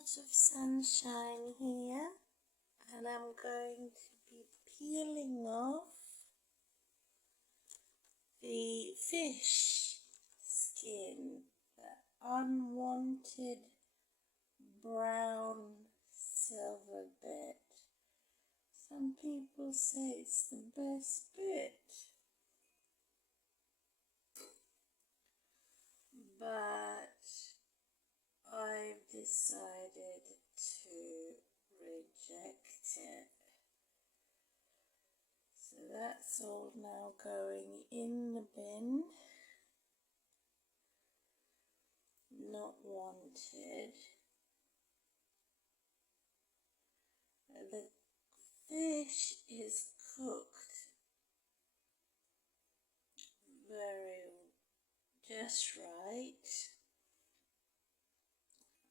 lot of sunshine here, and I'm going to be peeling off the fish skin, the unwanted brown silver bit. Some people say it's the best bit, but I've decided to reject it. So that's all now going in the bin. Not wanted. The fish is cooked just right,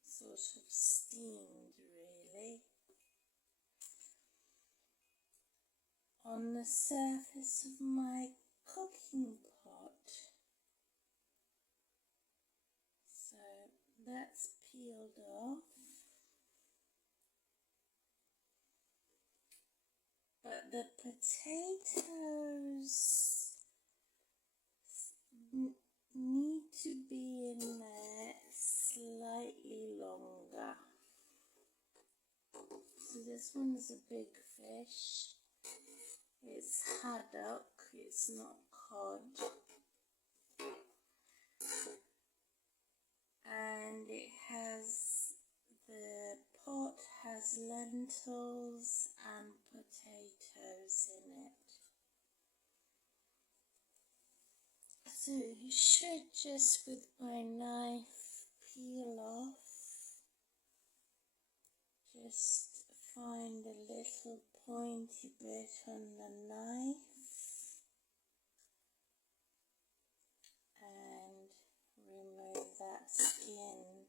sort of steamed really. On the surface of my cooking pot. So that's peeled off. But the potatoes need to be in there slightly longer. So this one's a big fish. It's haddock, it's not cod. And the pot has lentils and potatoes in it. So you should just with my knife peel off. Just find a little pointy bit on the knife and remove that skin.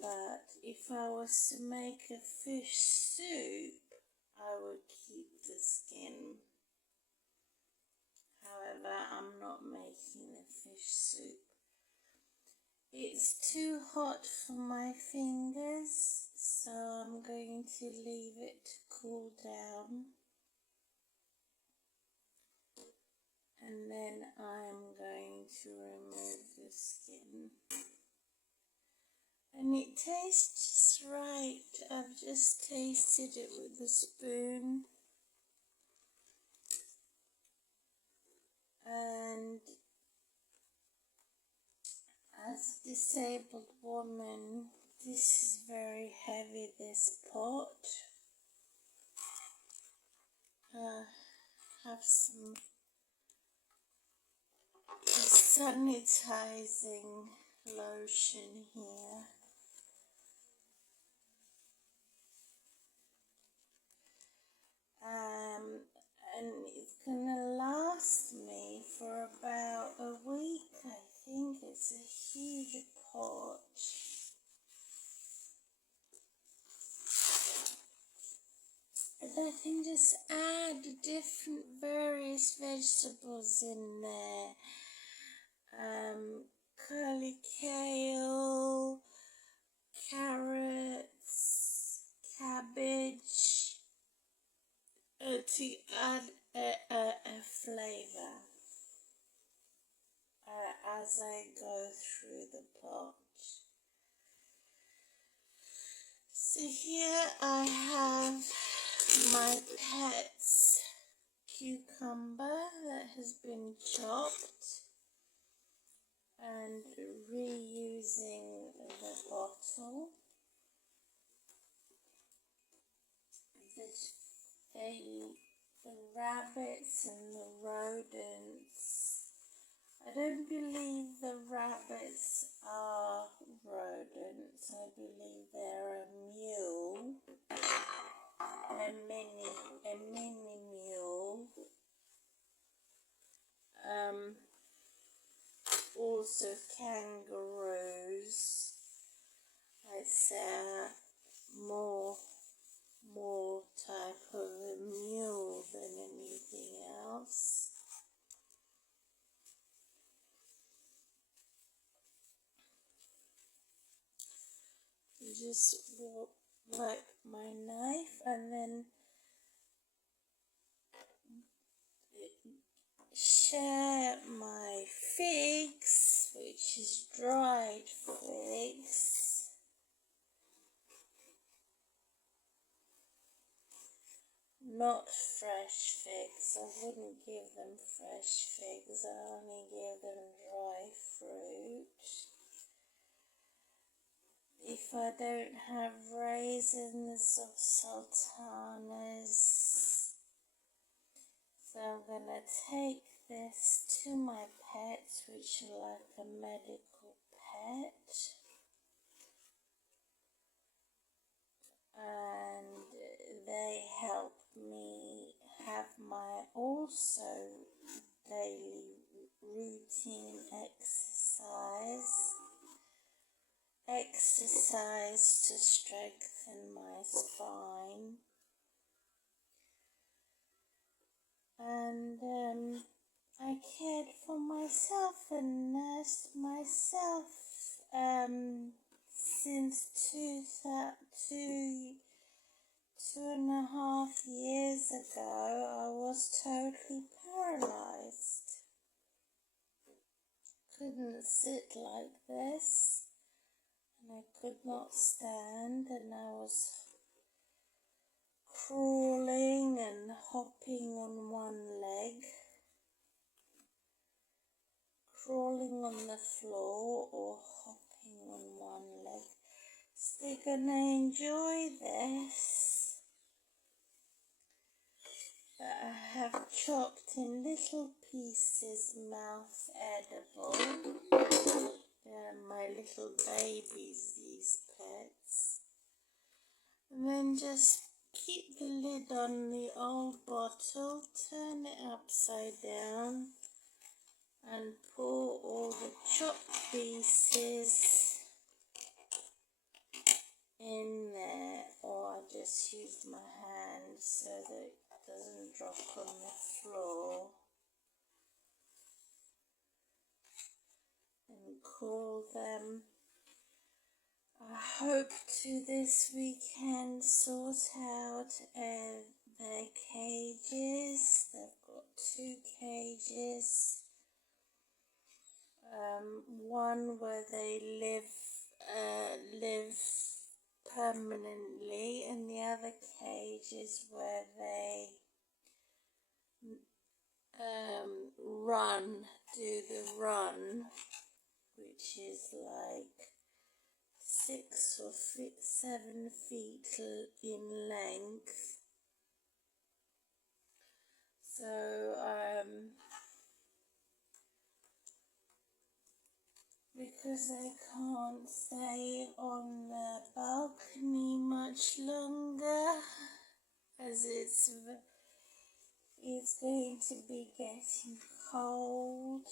But if I was to make a fish soup, I would keep the skin. However, I'm not making a fish soup. It's too hot for my fingers, so I'm going to leave it to cool down. And then I'm going to remove the skin. And it tastes just right. I've just tasted it with a spoon. And as a disabled woman, this is very heavy, this pot. Have some sanitizing lotion here. And it's gonna last me for about a week, I think. It's a huge pot. And I can just add different various vegetables in there. Curly kale, carrots, cabbage, to add a flavour as I go through the pot. So here I have my pet's cucumber that has been chopped and reusing the bottle. The rabbits and the rodents. I don't believe the rabbits are rodents. I believe they're a mule, a mini mule. Also kangaroos. I'd say more type of a mule than anything else. just wipe my knife and then share my figs, which is dried figs. Not fresh figs. I wouldn't give them fresh figs. I only give them dry fruit. If I don't have raisins or sultanas, so I'm gonna take this to my pets, which are like a medical pet, and they help me have my also daily routine exercise to strengthen my spine. And I cared for myself and nursed myself since 2.5 years ago. I was totally paralyzed. Couldn't sit like this, and I could not stand, and I was crawling and hopping on one leg, crawling on the floor or hopping on one leg. So they're gonna enjoy this. That I have chopped in little pieces, mouth edible. They're my little babies, these pets. And then just keep the lid on the old bottle, turn it upside down, and pour all the chopped pieces in there, or I just use my hand so that it doesn't drop on the floor, and call them. I hope to this weekend sort out their cages. They've got 2 cages. One where they live permanently, and the other cage is where they do the run, which is like 6 or 7 feet in length. So because I can't stay on the balcony much longer, as it's going to be getting cold,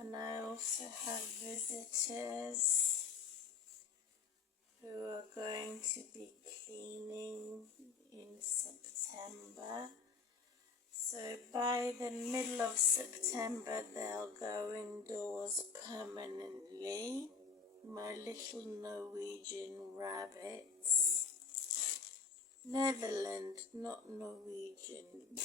and I also have visitors who are going to be cleaning in September. So by the middle of September they'll go indoors permanently. My little Norwegian rabbits. Netherlands, not Norwegian.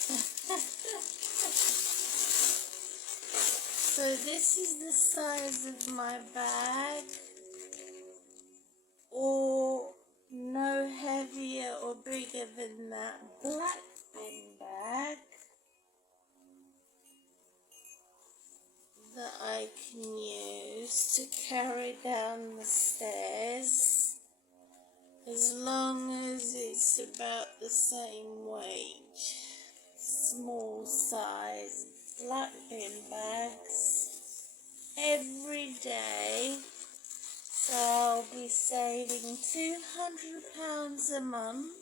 So this is the size of my bag, or no heavier or bigger than that black bin bag that I can use to carry down the stairs, as long as it's about the same weight. Small size black bin bags every day. So I'll be saving £200 a month,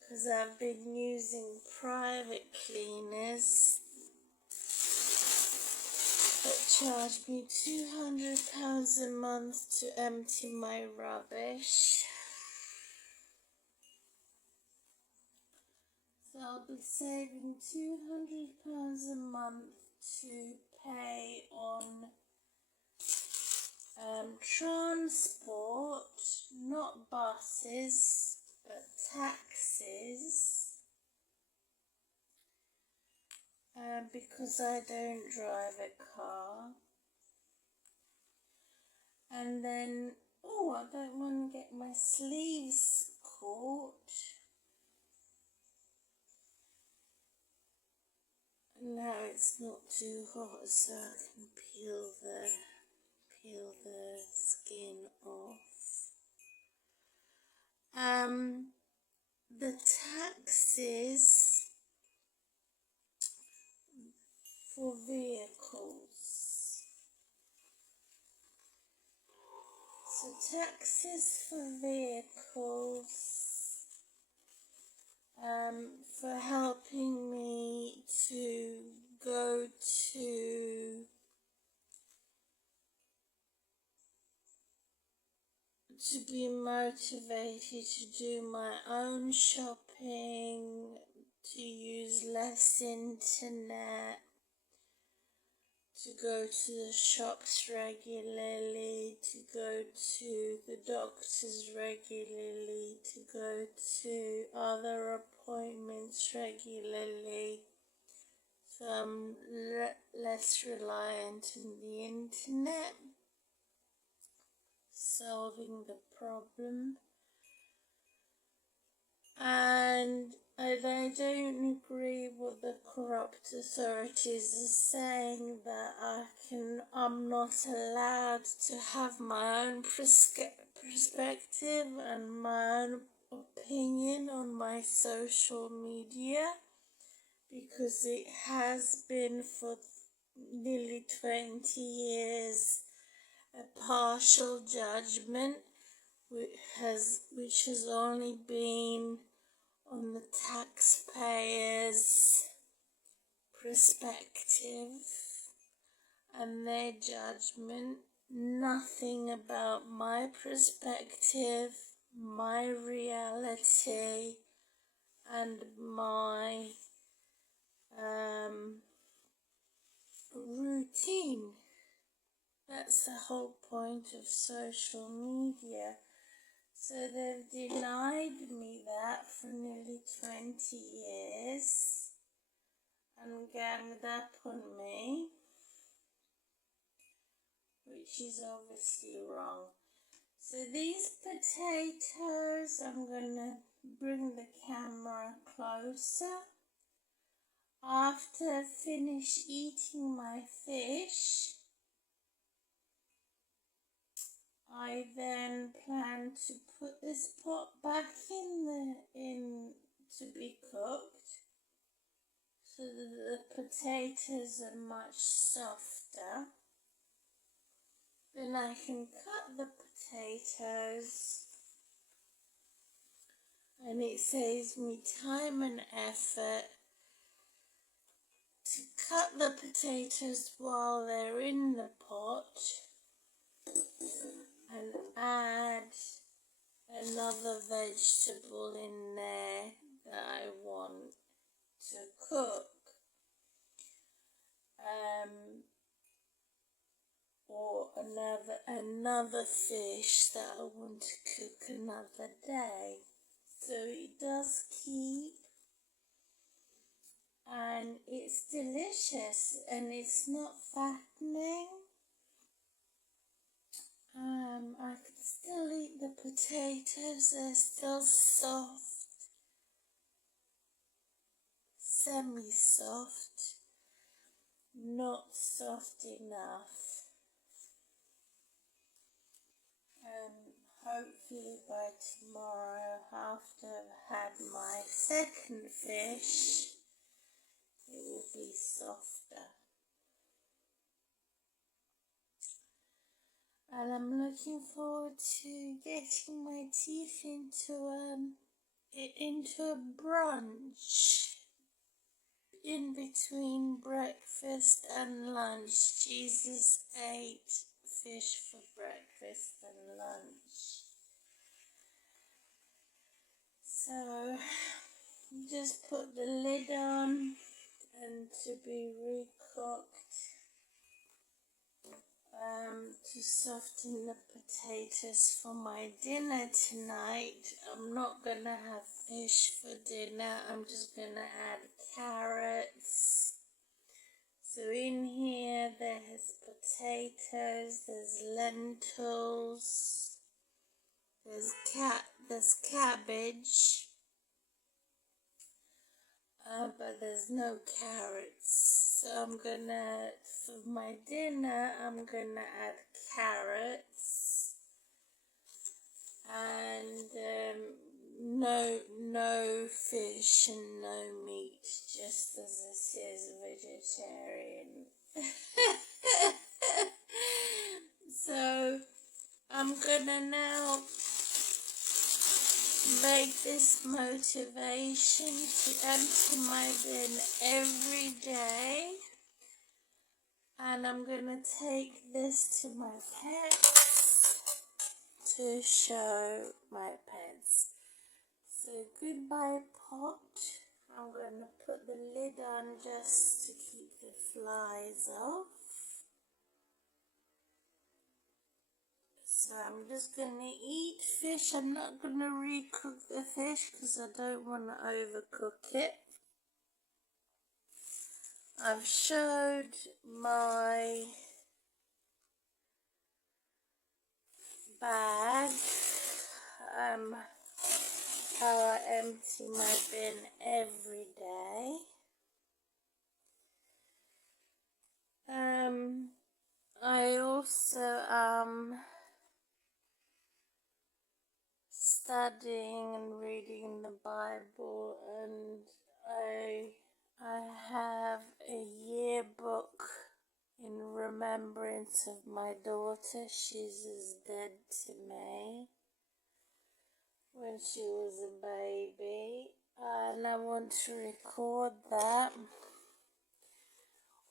because I've been using private cleaners that charge me £200 a month to empty my rubbish. So I'll be saving £200 a month to pay on transport, not buses, but taxis, because I don't drive a car. And then, oh, I don't want to get my sleeves caught. Now it's not too hot, so I can peel the skin off. The taxes for vehicles. So taxes for vehicles, for helping me to go to be motivated to do my own shopping, to use less internet, to go to the shops regularly, to go to the doctors regularly, to go to other appointments regularly. So I'm less reliant on the internet, solving the problem. And I don't agree with the corrupt authorities are saying that I'm not allowed to have my own perspective and my own opinion on my social media, because it has been for nearly 20 years a partial judgment which has only been on the taxpayers' perspective and their judgment, nothing about my perspective, my reality, and my routine. That's the whole point of social media. So they've denied me that for nearly 20 years and ganged up on me, which is obviously wrong. So these potatoes, I'm going to bring the camera closer. After I finish eating my fish, I then plan to put this pot back in to be cooked, so that the potatoes are much softer. Then I can cut the potatoes, and it saves me time and effort to cut the potatoes while they're in the pot and add another vegetable in there that I want to cook, or another fish that I want to cook another day. So it does keep, and it's delicious, and it's not fattening. I can still eat the potatoes, they're still soft, semi-soft, not soft enough. Hopefully by tomorrow, after I've had my second fish, it will be softer. And I'm looking forward to getting my teeth into a brunch in between breakfast and lunch. Jesus ate fish for breakfast and lunch. So just put the lid on and to be recooked to soften the potatoes for my dinner tonight. I'm not gonna have fish for dinner. I'm just gonna add carrots. So in here there's potatoes, there's lentils, there's cabbage, but there's no carrots. So for my dinner, I'm gonna add carrots and no fish and no meat, just as it says vegetarian. So I'm gonna now make this motivation to empty my bin every day, and I'm gonna take this to my pets to show my pets. So goodbye pot. I'm gonna put the lid on just to keep the flies off. So I'm just gonna eat fish. I'm not gonna recook the fish because I don't want to overcook it. I've showed my bag, how I empty my bin every day. I also studying and reading the Bible, and I have a yearbook in remembrance of my daughter. She's as dead to me when she was a baby, and I want to record that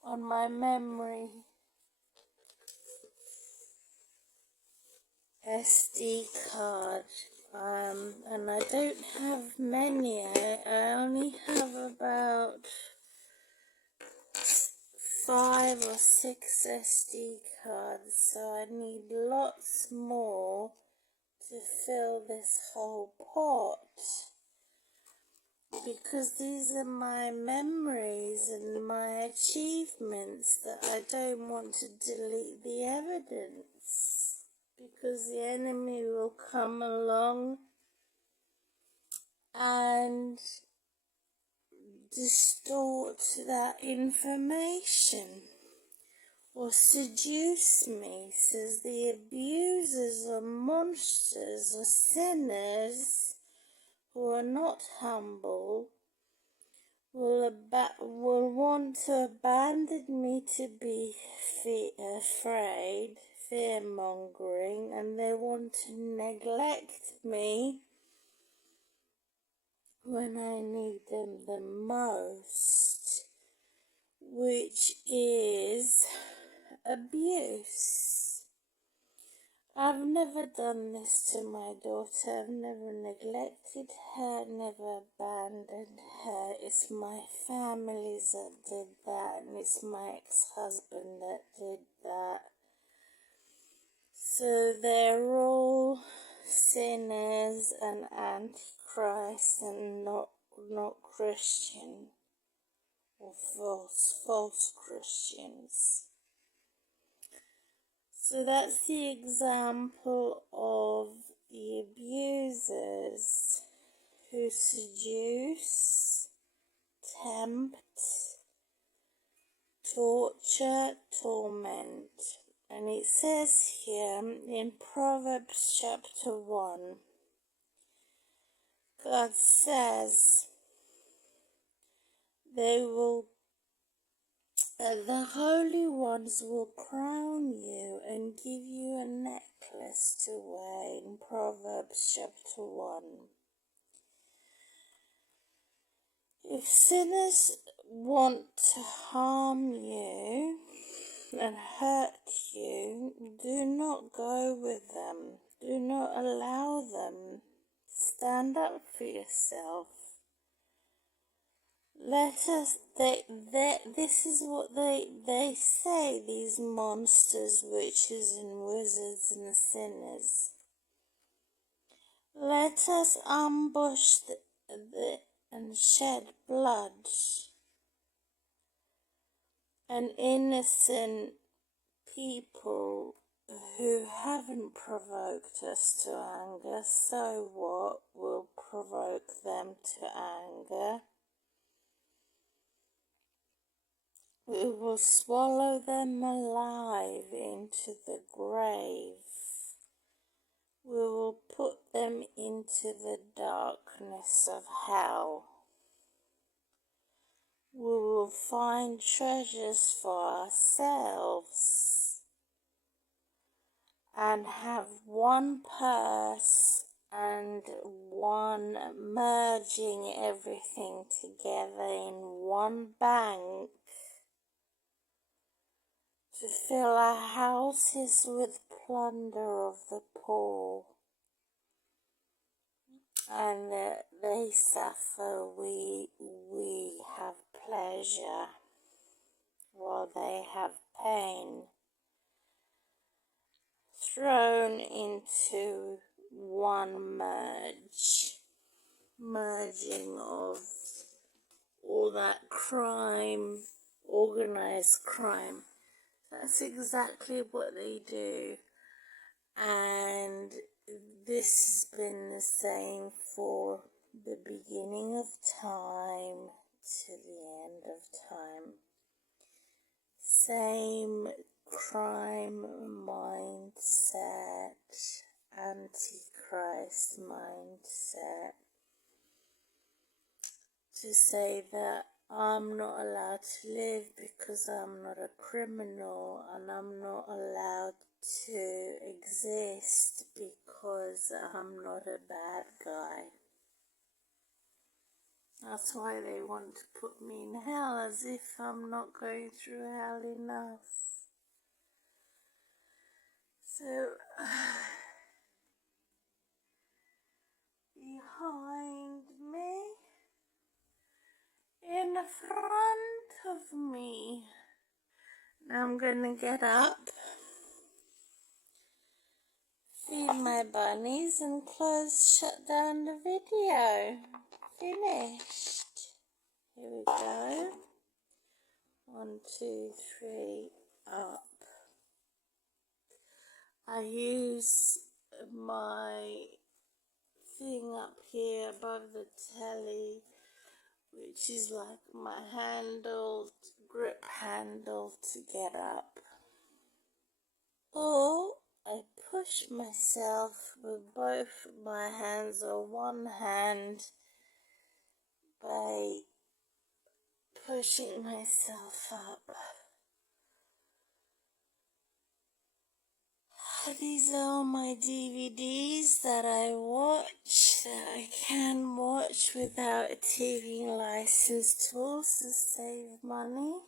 on my memory SD card. And I don't have many. I only have about 5 or 6 SD cards, so I need lots more to fill this whole pot, because these are my memories and my achievements that I don't want to delete the evidence, because the enemy will come along and distort that information or seduce me, says the abusers or monsters or sinners who are not humble will want to abandon me to be afraid, fear-mongering, and they want to neglect me when I need them the most, which is abuse. I've never done this to my daughter. I've never neglected her, never abandoned her. It's my families that did that, and it's my ex-husband that did that. So they're all sinners and antichrist and not Christian, or false Christians. So that's the example of the abusers who seduce, tempt, torture, torment. And it says here in Proverbs chapter 1, God says the holy ones will crown you and give you a necklace to wear, in Proverbs chapter 1. If sinners want to harm you and hurt you, do not go with them. Do not allow them. Stand up for yourself. This is what they say, these monsters, witches and wizards and sinners. Let us ambush and shed blood, and innocent people who haven't provoked us to anger, so what will provoke them to anger? We will swallow them alive into the grave. We will put them into the darkness of hell. We will find treasures for ourselves and have one purse and one merging everything together in one bank to fill our houses with plunder of the poor, and they suffer, we have pleasure, while they have pain, thrown into one merging of all that crime, organized crime. That's exactly what they do, and this has been the same for the beginning of time to the end of time. Same crime mindset, antichrist mindset, to say that I'm not allowed to live because I'm not a criminal, and I'm not allowed to exist because I'm not a bad guy. That's why they want to put me in hell, as if I'm not going through hell enough. So, behind me, in front of me. Now I'm gonna get up, feed my bunnies, and shut down the video. Finished. Here we go. 1, 2, 3, up. I use my thing up here above the telly, which is like my grip handle to get up. Or I push myself with both my hands or one hand by pushing myself up. These are all my DVDs that I watch, that I can watch without a TV license to also save money.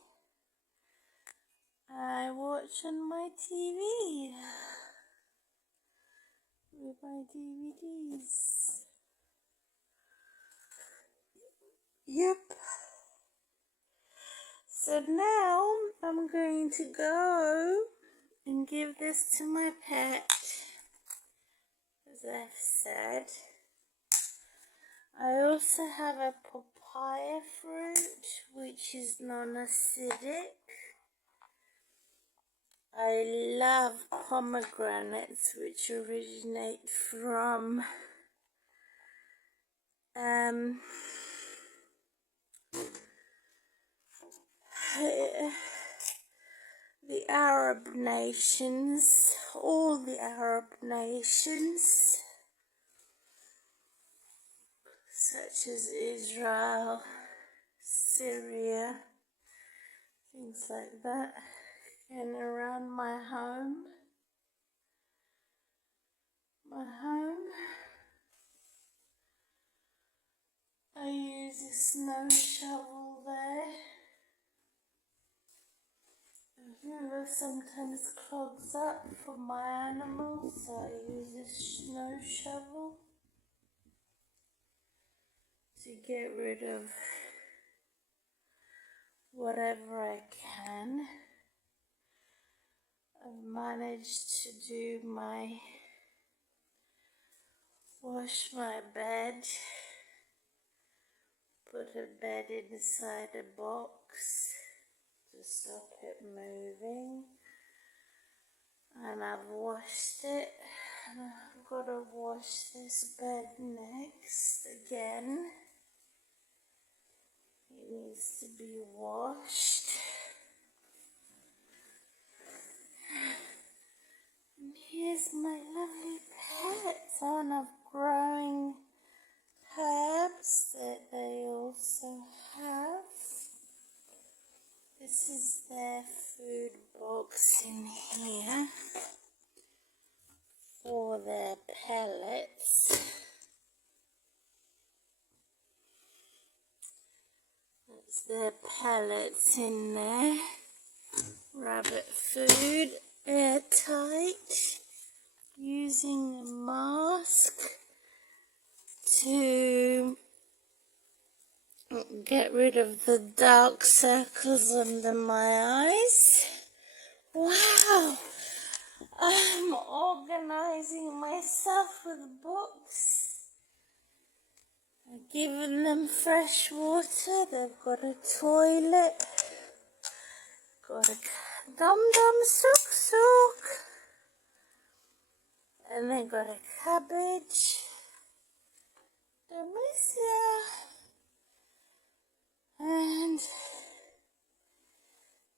I watch on my TV with my DVDs. Yep. So now I'm going to go and give this to my pet, as I've said. I also have a papaya fruit, which is non-acidic. I love pomegranates, which originate from the Arab nations, all the Arab nations, such as Israel, Syria, things like that, and around my home. I use a snow shovel there. The river sometimes clogs up for my animals, so I use a snow shovel to get rid of whatever I can. I've managed to wash my bed, put a bed inside a box to stop it moving, and I've washed it, and I've got to wash this bed next again. It needs to be washed. And here's my lovely pets, one of growing herbs that they also have. This is their food box in here for their pellets. That's their pellets in there. Rabbit food, airtight, using a mask to get rid of the dark circles under my eyes. Wow! I'm organizing myself with books. I've given them fresh water. They've got a toilet. Got a dum-dum sook-sook. And they got a cabbage. Delicia. And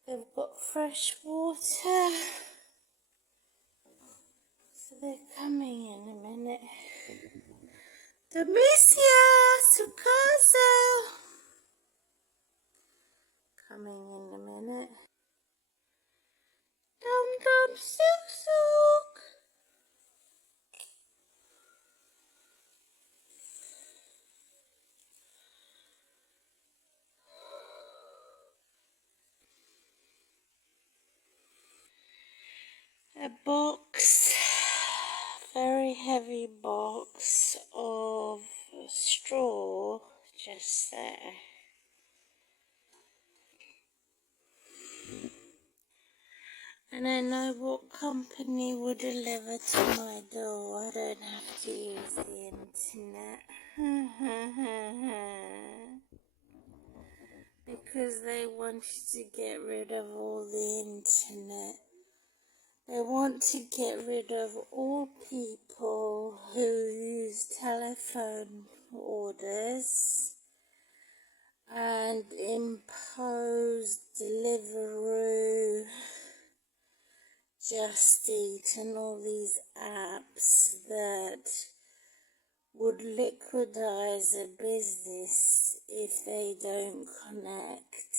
they've got fresh water. So they're coming in a minute. Delicia, Sukazo. Coming in a minute. Dum-dum sook-sook. A box, very heavy box of straw just there. And I know what company will deliver to my door. I don't have to use the internet. Because they wanted to get rid of all the internet. They want to get rid of all people who use telephone orders and impose Deliveroo, Just Eat and all these apps that would liquidize a business if they don't connect.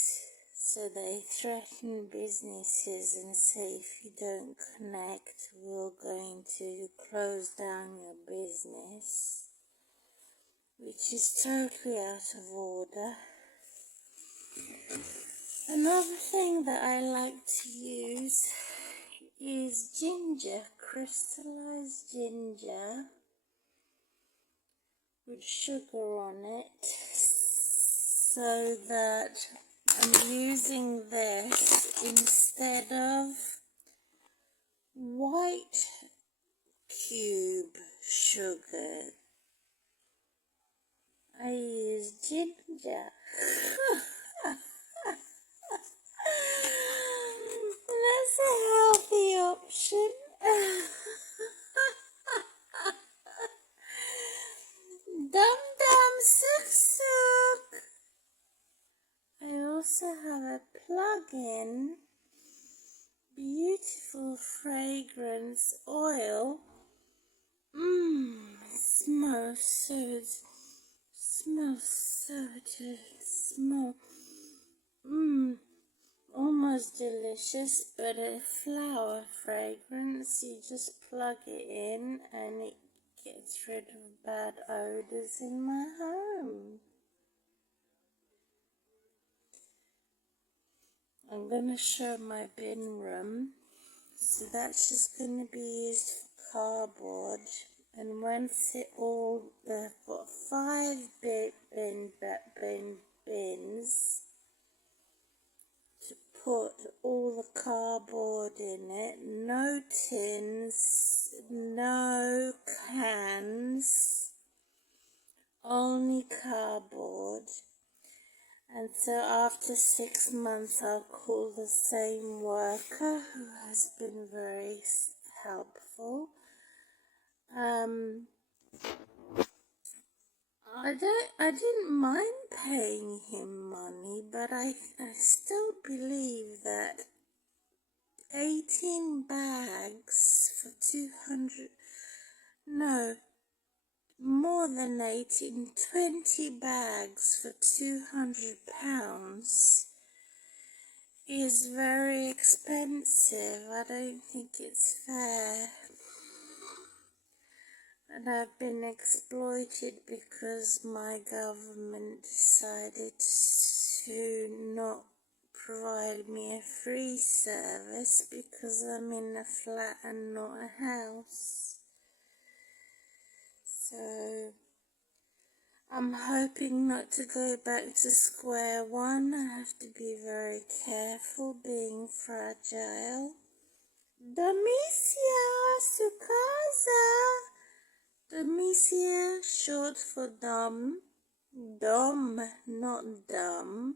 So they threaten businesses and say, if you don't connect, we're going to close down your business, which is totally out of order. Another thing that I like to use is ginger, crystallized ginger with sugar on it, so that I'm using this instead of white cube sugar. I use ginger. That's a healthy option. Dum-dum sook-sook. I also have a plug-in beautiful fragrance oil. Smells so good. Smell almost delicious, but a flower fragrance. You just plug it in and it gets rid of bad odors in my home. I'm going to show my bin room. So that's just going to be used for cardboard. And once it all, they've got 5 bins. put all the cardboard in it, no tins, no cans, only cardboard. And so after 6 months, I'll call the same worker who has been very helpful. I didn't mind paying him money, but I still believe that 18 bags for 200, no, more than 18, 20 bags for £200 is very expensive. I don't think it's fair. And I've been exploited because my government decided to not provide me a free service because I'm in a flat and not a house. So I'm hoping not to go back to square one. I have to be very careful being fragile. Domicia Sukasa. Domicia, short for Dom, not dumb,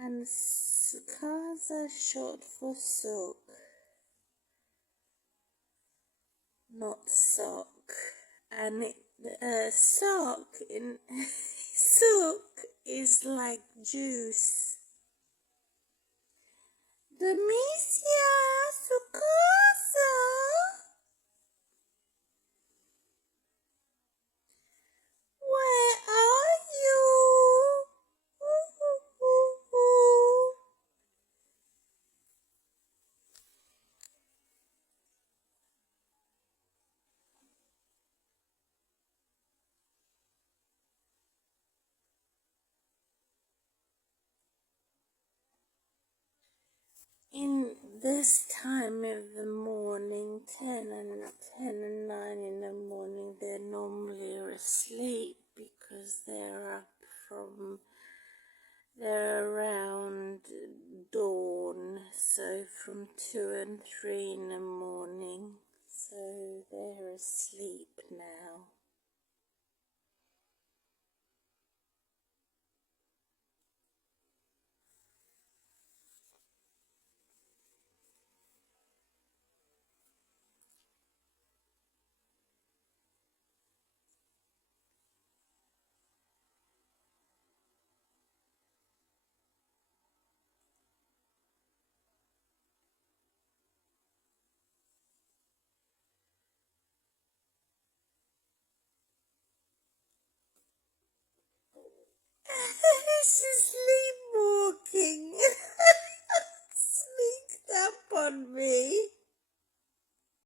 and Sukasa, short for sook, not sock. And sock in sook is like juice. Domicia Sukasa. Where are you? In this time of the morning, 10 and 9 in the morning, they're normally asleep because they're around dawn, so from 2 and 3 in the morning, so they're asleep now. She's sleepwalking. Sneaked up on me.